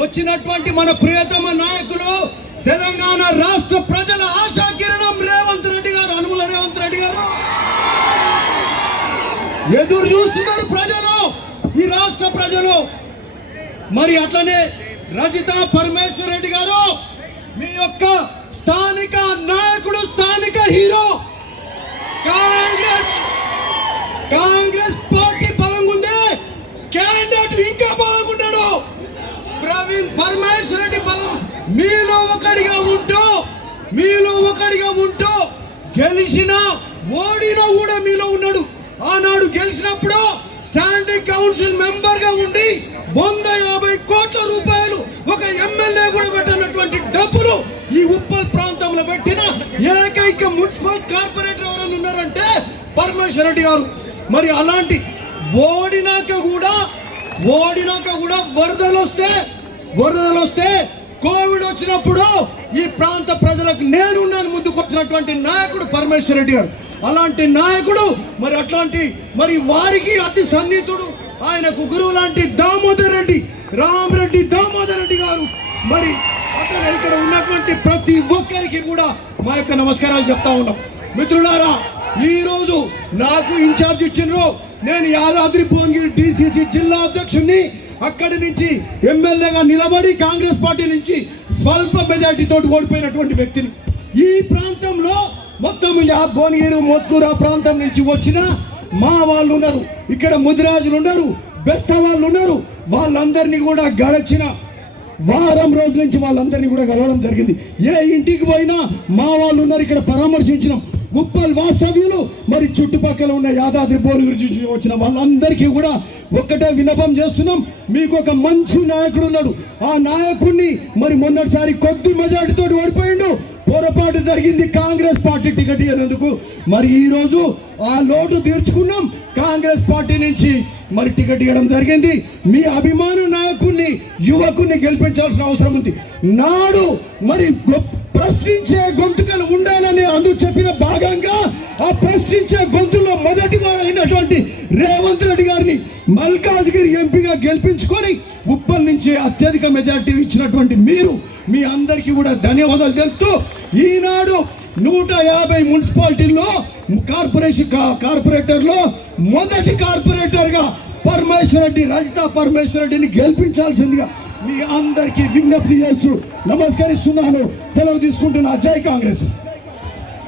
వచ్చినటువంటి మన ప్రియతమ నాయకులు తెలంగాణ రాష్ట్ర ప్రజల ఆశా కిరణం రేవంత్ రెడ్డి గారు అనుమల రేవంత్ రెడ్డి గారు. ఎదురు చూస్తున్నారు ప్రజలు ఈ రాష్ట్ర ప్రజలు. మరి అట్లనే రజిత పరమేశ్వర్ రెడ్డి గారు మీ యొక్క స్థానిక నాయకుడు స్థానిక హీరో. కాంగ్రెస్ కాంగ్రెస్ పార్టీ బలంగా ఉంది క్యాండిడేట్ ఇంకా బలంగా ఉన్నాడు ప్రవీణ్ పరమేశ్వర్ రెడ్డి బలం మీలో ఒకడిగా ఉంటూ మీలో ఒకడిగా ఉంటూ గెలిచిన ఓడినా కూడా మీలో ఉన్నాడు. ఆనాడు గెలిచినప్పుడు స్టాండింగ్ కౌన్సిల్ మెంబర్గా ఉండి వంద యాభై కోట్ల రూపాయలు ఒక ఎమ్మెల్యే కూడా పెట్టినటువంటి డబ్బులు ఈ ఉప్పల్ ప్రాంతంలో పెట్టిన ఏకైక మున్సిపల్ కార్పొరేటర్ ఎవరైనా ఉన్నారంటే పరమేశ్వర రెడ్డి గారు. మరి అలాంటి ఓడినాక కూడా ఓడినాక కూడా వరదలు వస్తే వరదలు వస్తే కోవిడ్ వచ్చినప్పుడు ఈ ప్రాంత ప్రజలకు నేను ముందుకు వచ్చినటువంటి నాయకుడు పరమేశ్వర రెడ్డి గారు. అలాంటి నాయకుడు మరి అట్లాంటి మరి వారికి అతి సన్నిహితుడు ఆయనకు గురువు లాంటి దామోదర్ రెడ్డి రామరెడ్డి దామోదర్ రెడ్డి గారు. మరి అతను ఇక్కడ ఉన్నటువంటి ప్రతి ఒక్కరికి కూడా మా యొక్క నమస్కారాలు చెప్తా ఉన్నాం. మిత్రులారా ఈరోజు నాకు ఇన్ఛార్జ్ ఇచ్చిండ్రు నేను యాదాద్రి భువనగిరి డిసిసి జిల్లా అధ్యక్షుడిని అక్కడి నుంచి ఎమ్మెల్యేగా నిలబడి కాంగ్రెస్ పార్టీ నుంచి స్వల్ప మెజార్టీతో ఓడిపోయినటువంటి వ్యక్తిని ఈ ప్రాంతంలో మొత్తం యా భువనగిరి మొత్కూరు ఆ ప్రాంతం నుంచి వచ్చిన మా వాళ్ళు ఉన్నారు. ఇక్కడ ముదిరాజులు ఉన్నారు బెస్త వాళ్ళు ఉన్నారు. వాళ్ళందరినీ కూడా గడచిన వారం రోజుల నుంచి వాళ్ళందరినీ కూడా కలవడం జరిగింది. ఏ ఇంటికి పోయినా మా వాళ్ళు ఉన్నారు ఇక్కడ పరామర్శించినాం. ఉప్పల్ వాస్తవ్యులు మరి చుట్టుపక్కల ఉన్న యాదాద్రి భువనగిరి నుంచి వచ్చిన వాళ్ళందరికీ కూడా ఒక్కటే విన్నపం చేస్తున్నాం. మీకు ఒక మంచి నాయకుడు ఉన్నాడు. ఆ నాయకుడిని మరి మొన్నటిసారి కొద్ది మెజార్టీతో ఓడిపోయిండు. పొరపాటు జరిగింది కాంగ్రెస్ పార్టీ టికెట్ ఇవ్వనందుకు మరి ఈ రోజు ఆ లోటు తీర్చుకున్నాం. కాంగ్రెస్ పార్టీ నుంచి మరి టికెట్ ఇవ్వడం జరిగింది. మీ అభిమాన నాయకుడిని యువకుని గెలిపించాల్సిన అవసరం ఉంది. నాడు మరి గొప్ప ప్రశ్నించే గొంతు భాగంగా ఆ ప్రశ్నించే గొంతులో మొదటి వాడైనటువంటి రేవంత్ రెడ్డి గారిని మల్కాజ్గిరి ఎంపీగా గెలిపించుకొని ఉప్పల్ నుంచి అత్యధిక మెజార్టీ ఇచ్చినటువంటి మీరు మీ అందరికీ కూడా ధన్యవాదాలు తెలుపుతూ ఈనాడు నూట యాభై మున్సిపాలిటీల్లో కార్పొరేషన్ కా- కార్పొరేటర్లో మొదటి కార్పొరేటర్గా పరమేశ్వర రెడ్డి రజిత పరమేశ్వర రెడ్డిని గెలిపించాల్సిందిగా మీ అందరికీ విజ్ఞప్తి చేస్తూ నమస్కరిస్తున్నాను. సెలవు తీసుకుంటున్నా జై కాంగ్రెస్.